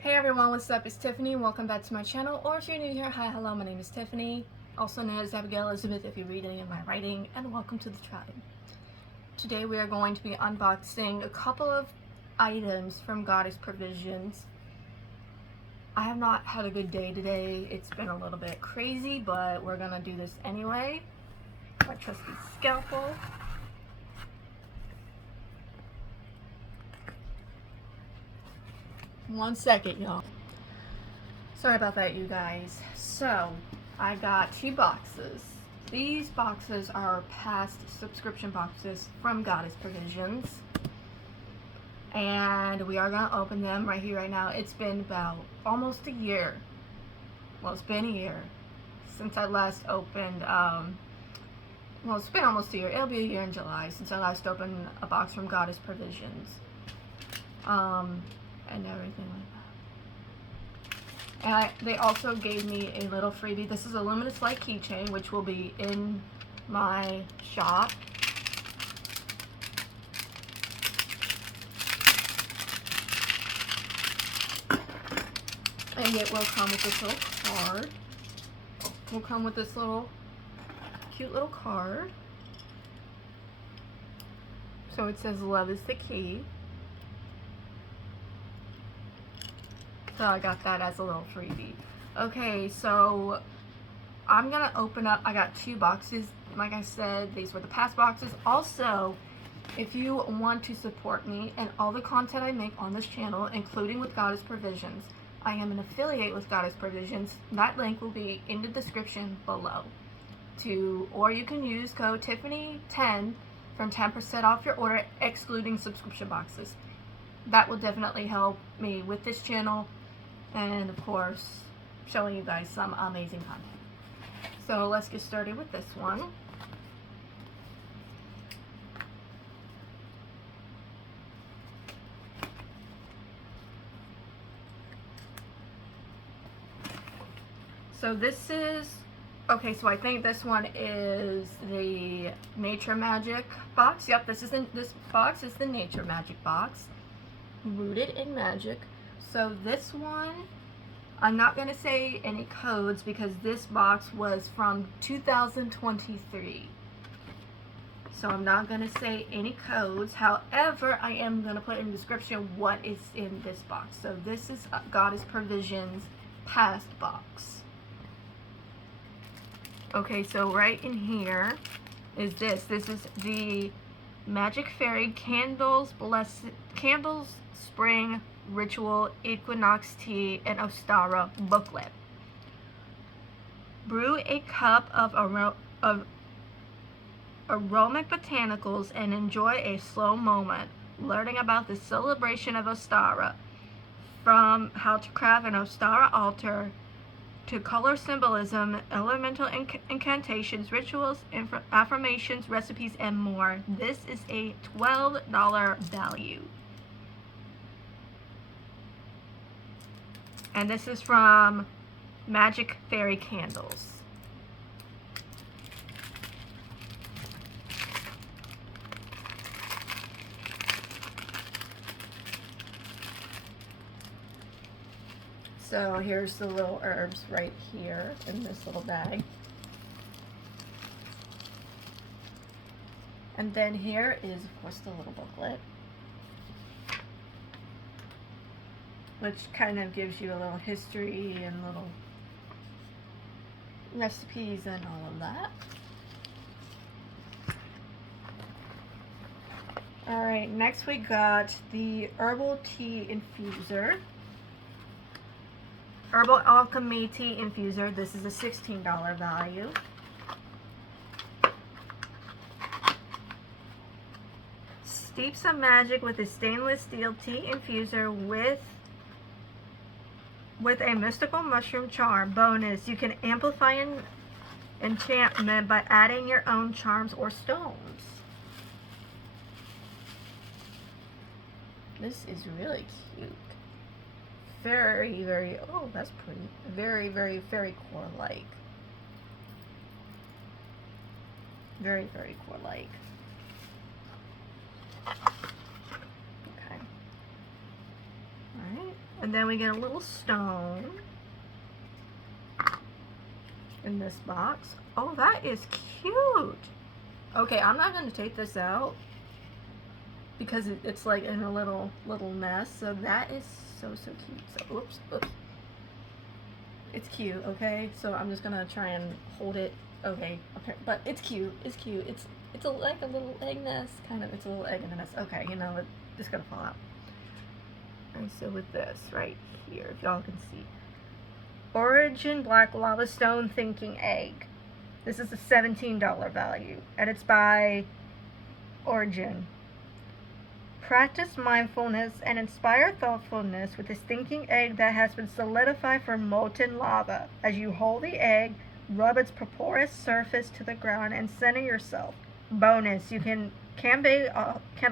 Hey everyone, what's up? It's Tiffany. Welcome back to my channel. Or if you're new here, hi, hello, my name is Tiffany, also known as Abigail Elizabeth if you read any of my writing, and welcome to the tribe. Today we are going to be unboxing a couple of items from Goddess Provisions. I have not had a good day today. It's been a little bit crazy, but we're gonna do this anyway. My trusty scalpel. One second, y'all. Sorry about that, you guys. So, I got 2 boxes. These boxes are past subscription boxes from Goddess Provisions. And we are going to open them right here, right now. It's been about almost a year. Well, it's been a year since I last opened, well, it's been almost a year. It'll be a year in July since I last opened a box from Goddess Provisions. And everything like that. And they also gave me a little freebie. This is a luminous light keychain, which will be in my shop. And it will come with this little card. Will come with this little cute little card. So it says love is the key. So I got that as a little freebie. Okay, so I'm gonna open up, I got 2 boxes. Like I said, these were the past boxes. Also, if you want to support me and all the content I make on this channel, including with Goddess Provisions, I am an affiliate with Goddess Provisions. That link will be in the description below. Or you can use code Tiffany10 from 10% off your order, excluding subscription boxes. That will definitely help me with this channel. And of course, showing you guys some amazing content. So let's get started with this one. So this is, okay, so I think this one is the Nature Magic box. Yep, this box is the Nature Magic box, rooted in magic. So this one, I'm not going to say any codes because this box was from 2023. So I'm not going to say any codes. However, I am going to put in the description what is in this box. So this is Goddess Provisions past box. Okay, so right in here is this. This is the Magic Fairy Candles Spring Ritual Equinox Tea and Ostara booklet. Brew a cup of aromatic botanicals and enjoy a slow moment, learning about the celebration of Ostara, from how to craft an Ostara altar to color symbolism, elemental incantations, rituals, affirmations, recipes, and more. This is a $12 value. And this is from Magic Fairy Candles. So here's the little herbs right here in this little bag. And then here is, of course, the little booklet, which kind of gives you a little history and little recipes and all of that. Alright, next we got the Herbal Tea Infuser. Herbal Alchemy Tea Infuser. This is a $16 value. Steep some magic with a stainless steel tea infuser with a mystical mushroom charm. Bonus, you can amplify an enchantment by adding your own charms or stones. This is really cute. Very, very, oh, that's pretty. Very, very fairy core-like. Very, very core-like. Okay. Alright. And then we get a little stone in this box. Oh, that is cute. Okay, I'm not going to take this out because it's like in a little nest. So that is so cute. So oops. It's cute, okay? So I'm just gonna try and hold it. Okay, but it's cute. It's cute. It's like a little egg nest, kind of. It's a little egg in a nest. Okay, you know, it's gonna fall out. And so with this right here, if y'all can see, Origin Black Lava Stone Thinking Egg. This is a $17 value, and it's by Origin. Practice mindfulness and inspire thoughtfulness with this thinking egg that has been solidified from molten lava. As you hold the egg, rub its porous surface to the ground and center yourself. Bonus, you can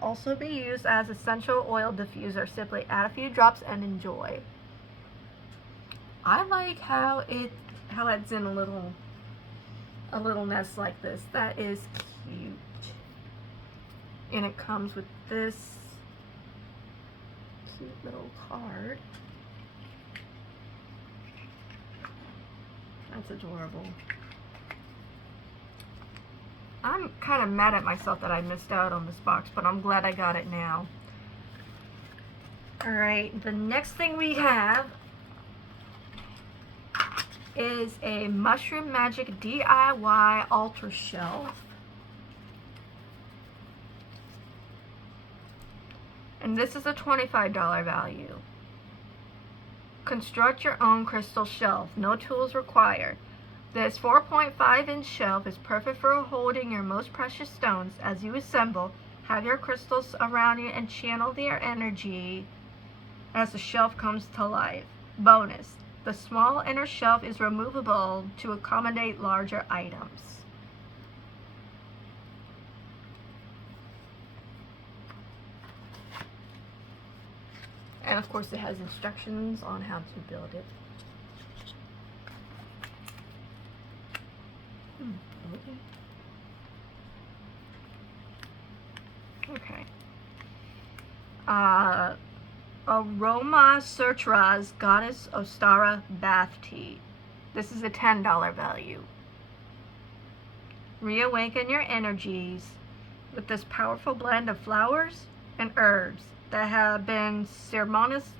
also be used as essential oil diffuser. Simply add a few drops and enjoy. I like how it's in a little nest like this. That is cute. And it comes with this cute little card. That's adorable. I'm kind of mad at myself that I missed out on this box, but I'm glad I got it now. Alright, the next thing we have is a Mushroom Magic DIY Altar Shelf. And this is a $25 value. Construct your own crystal shelf. No tools required. This 4.5-inch shelf is perfect for holding your most precious stones. As you assemble, have your crystals around you and channel their energy as the shelf comes to life. Bonus, the small inner shelf is removable to accommodate larger items. And of course it has instructions on how to build it. Okay. Aroma Surtra's Goddess Ostara Bath Tea. This is a $10 value. Reawaken your energies with this powerful blend of flowers and herbs that have been ceremoniously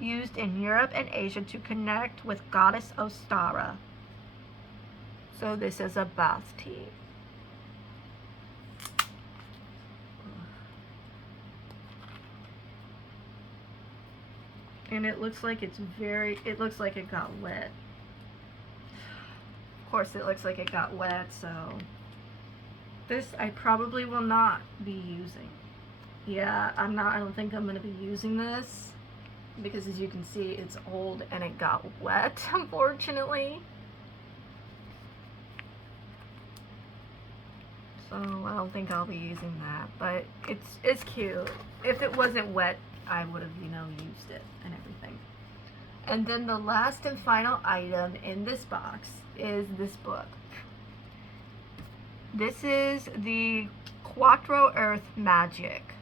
used in Europe and Asia to connect with Goddess Ostara. So this is a bath tea. And it looks like it got wet. Of course it looks like it got wet, so this I probably will not be using. Yeah, I don't think I'm going to be using this because as you can see it's old and it got wet, unfortunately. So I don't think I'll be using that, but it's cute. If it wasn't wet, I would have, used it and everything. And then the last and final item in this box is this book. This is the Quattro Earth Magic,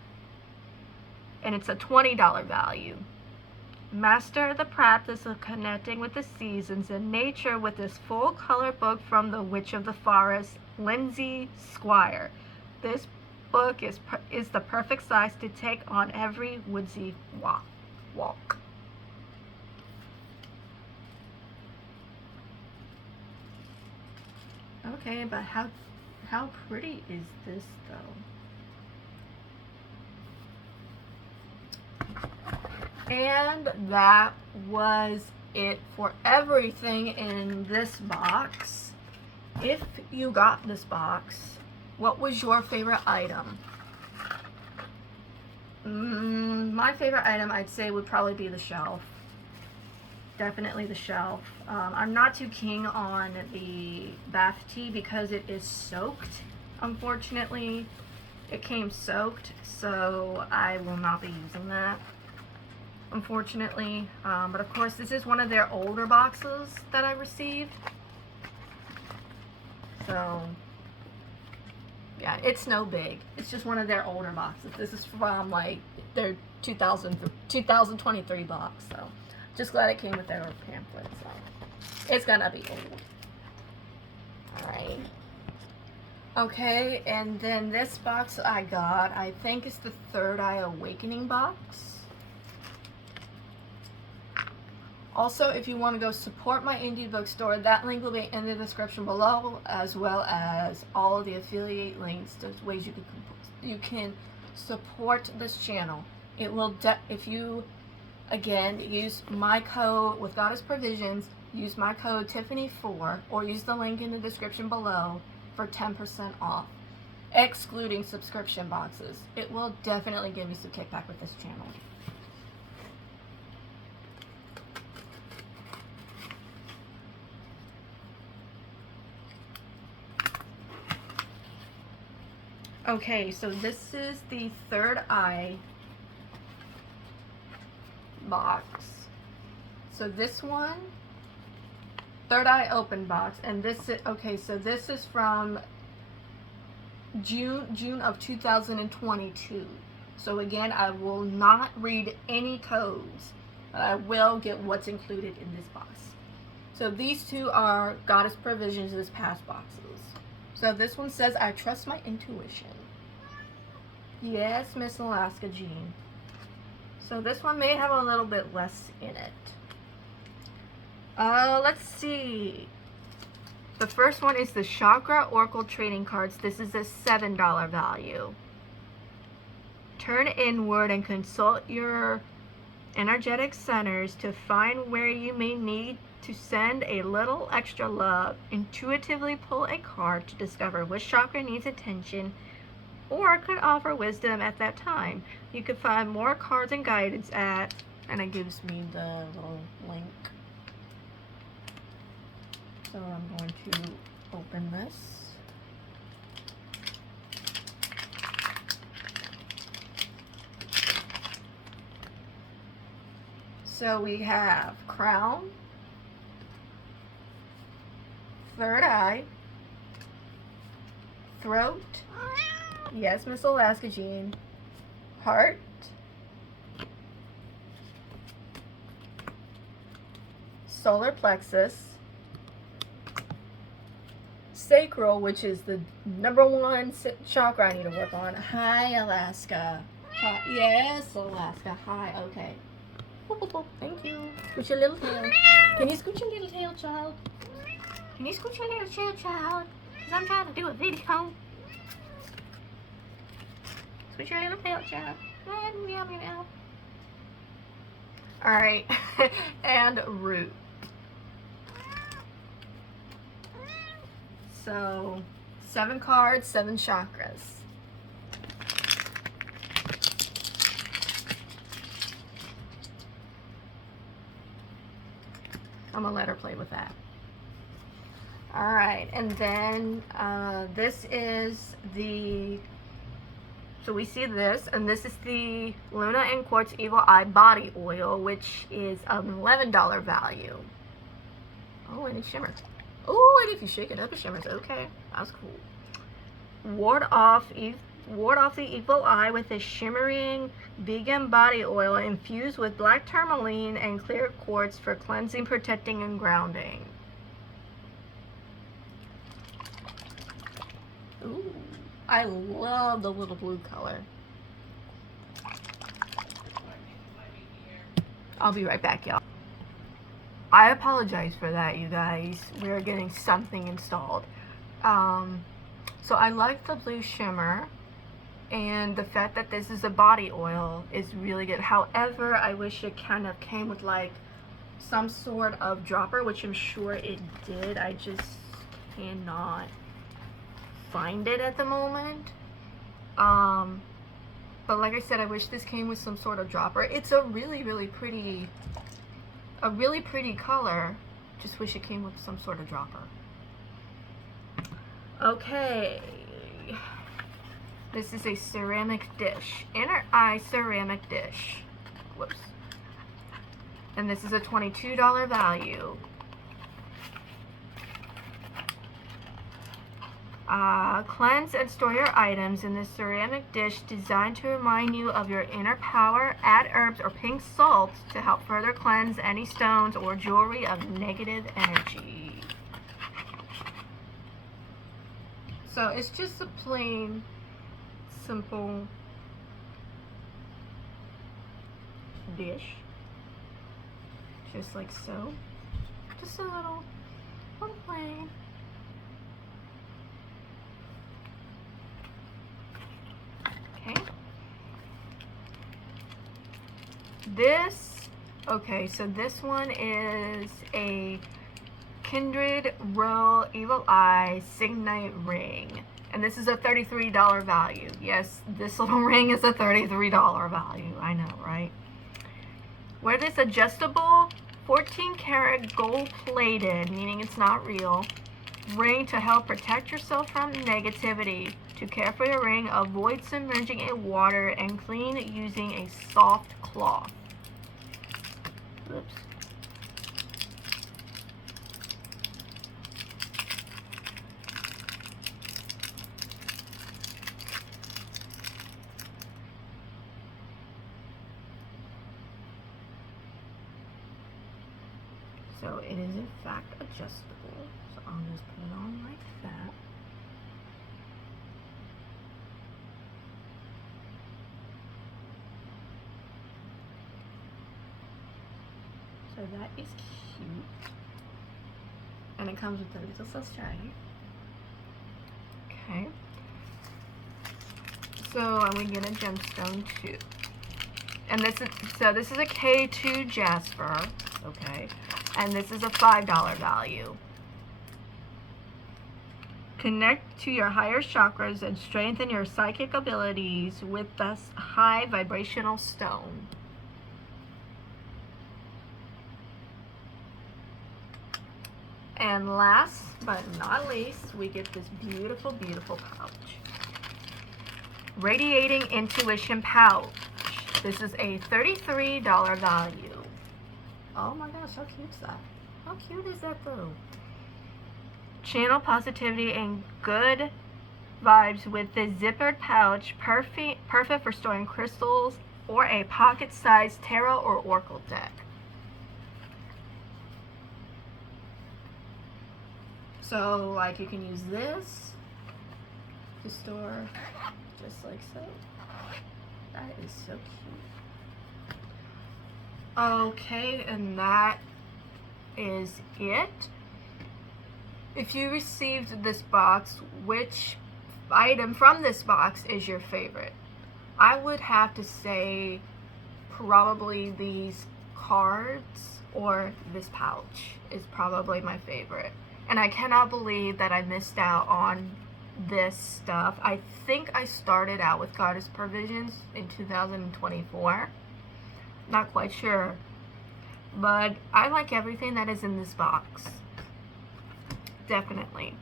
and it's a $20 value. Master the practice of connecting with the seasons and nature with this full color book from the Witch of the Forest, Lindsay Squire. This book is the perfect size to take on every woodsy walk. Okay, but how pretty is this though? And that was it for everything in this box. If you got this box, what was your favorite item? My favorite item, I'd say, would probably be the shelf. Definitely the shelf. I'm not too keen on the bath tea because it is soaked. Unfortunately, it came soaked, so I will not be using that. Unfortunately, but of course this is one of their older boxes that I received. So Yeah, it's no big. It's just one of their older boxes. This is from like their 2023 box. So just glad it came with their pamphlet. So it's gonna be old. Alright. Okay, and then this box I got, I think it's the Third Eye Awakening box. Also, if you want to go support my indie bookstore, that link will be in the description below, as well as all of the affiliate links to ways you can support this channel. It will, if you, again, use my code with Goddess Provisions, use my code Tiffany4, or use the link in the description below for 10% off, excluding subscription boxes. It will definitely give you some kickback with this channel. Okay, so this is the Third Eye box. So this one, Third Eye open box, and this is, okay, so this is from June of 2022. So again, I will not read any codes, but I will get what's included in this box. So these two are Goddess Provisions' past boxes. So this one says, I trust my intuition. Yes, Miss Alaska Jean. So this one may have a little bit less in it. Let's see. The first one is the Chakra Oracle Trading Cards. This is a $7 value. Turn inward and consult your energetic centers to find where you may need to send a little extra love. Intuitively pull a card to discover which chakra needs attention or could offer wisdom at that time. You can find more cards and guidance at, and it gives me the little link. So I'm going to open this. So we have Crown, Third Eye, Throat, yes, Miss Alaska Jean, Heart, Solar Plexus, Sacral, which is the #1 chakra I need to work on. Hi, Alaska. Hi. Yes, Alaska. Hi. Okay. Boop, boop, boop. Thank you. Scooch your little tail. Can you scooch your little tail, child? Can you scooch your little tail, child? Because I'm trying to do a video. Scooch your little tail, child. Meow, meow, meow. Alright. And Root. So, 7 cards, 7 chakras. I'm gonna let her play with that. Alright, and then this is the, so we see this, and this is the Luna and Quartz Evil Eye Body Oil, which is an $11 value. Oh, and it shimmers. Oh, and if you shake it up, it shimmers. Okay, that's cool. Ward off the evil eye with a shimmering vegan body oil infused with black tourmaline and clear quartz for cleansing, protecting, and grounding. Ooh, I love the little blue color. I'll be right back, y'all. I apologize for that, you guys. We're getting something installed. So I like the blue shimmer, and the fact that this is a body oil is really good. However, I wish it kind of came with like some sort of dropper, which I'm sure it did. I just cannot find it at the moment. But like I said, I wish this came with some sort of dropper. It's a really, really pretty color. Just wish it came with some sort of dropper. Okay. This is a ceramic dish. Inner eye ceramic dish. Whoops. And this is a $22 value. Cleanse and store your items in this ceramic dish designed to remind you of your inner power. Add herbs or pink salt to help further cleanse any stones or jewelry of negative energy. So it's just a plain, simple dish. Just like so. Just a little plain. So this one is a Kindred Royal Evil Eye Signet Ring. And this is a $33 value. Yes, this little ring is a $33 value. I know, right? Wear this adjustable 14 karat gold plated, meaning it's not real, ring to help protect yourself from negativity. To care for your ring, avoid submerging in water and clean using a soft cloth. Oops. So it is in fact adjustable. So I'll just put it on like that. So that is cute. And it comes with a little subscribe. Okay. So I'm gonna get a gemstone too. And this is a K2 Jasper, okay? And this is a $5 value. Connect to your higher chakras and strengthen your psychic abilities with this high vibrational stone. And last but not least, we get this beautiful, beautiful pouch. Radiating Intuition Pouch. This is a $33 value. Oh my gosh, how cute is that? How cute is that though? Channel positivity and good vibes with this zippered pouch, perfect for storing crystals or a pocket-sized tarot or oracle deck. So, like, you can use this to store just like so. That is so cute. Okay, and that is it. If you received this box, which item from this box is your favorite? I would have to say probably these cards or this pouch is probably my favorite. And I cannot believe that I missed out on this stuff. I think I started out with Goddess Provisions in 2024. Not quite sure. But I like everything that is in this box. Definitely.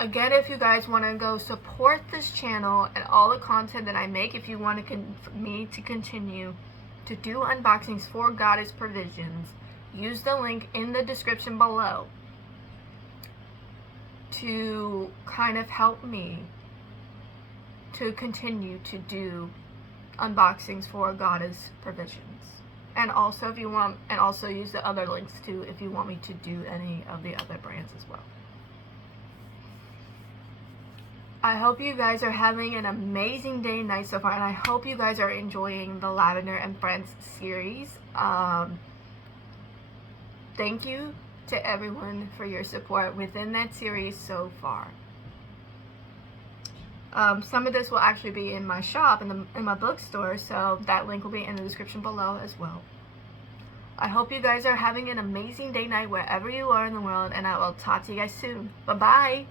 Again, if you guys want to go support this channel and all the content that I make, if you want me to continue to do unboxings for Goddess Provisions, use the link in the description below to kind of help me to continue to do unboxings for Goddess Provisions. And also if you want, and also use the other links too if you want me to do any of the other brands as well. I hope you guys are having an amazing day and night so far, and I hope you guys are enjoying the Lavender and Friends series. Thank you to everyone for your support within that series so far. Some of this will actually be in my shop, in my bookstore, so that link will be in the description below as well. I hope you guys are having an amazing day, night, wherever you are in the world, and I will talk to you guys soon. Bye-bye!